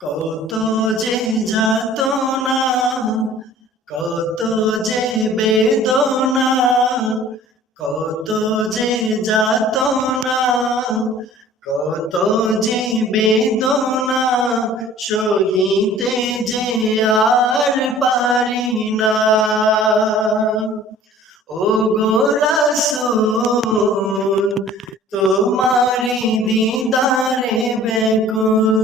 কত যে যাতনা, কত যে বেদনা, কত যে যাতনা, কত যে বেদনা, সহিতে যে আর পারি না। ও গোরাসুল তোমারি দিদারে বেকুল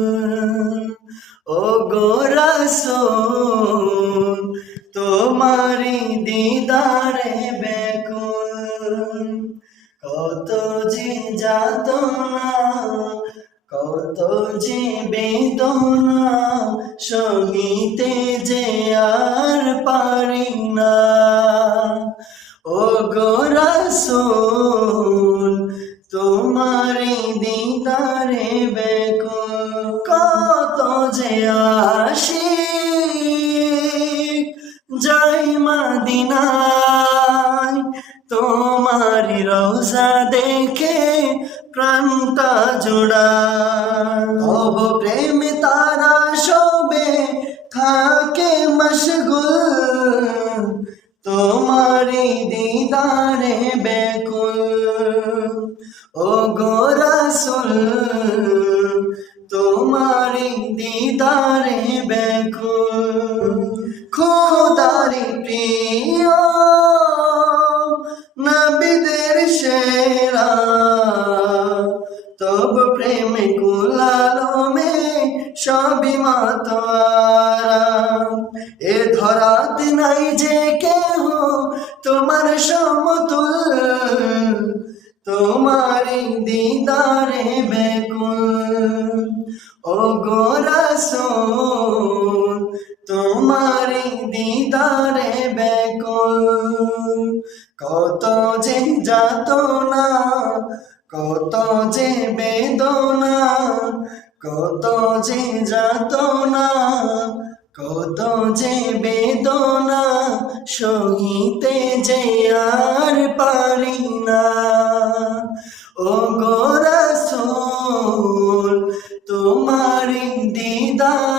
তোমারি দিদারে বেকুল। কত যে যাতনা, কত যে বেদনা সহিতে যে আর পারি না। ও গোরাসুল তোমারি দিদারে বেকুল, কত যে আশিক যাই মাদিনায়, তোমারি রোজা দেখে প্রাণটা জোড়া তব প্রেম তারা সবে থাকে মশগুল তোমারি দিদারে বেকুল। ও গোরাসুল মে সবই মাতারা। এ ধরাতে নাই যে কেহ তোমার সমতুল তোমারি দিদারে বেকুল। ও গোরাসুল তোমারি দিদারে বেকুল। কত যে যাত না কত যে যে যাতনা কত যে বেদনা সহিতে যে আর পারি না। ও গোরাসোল তোমারি দিদা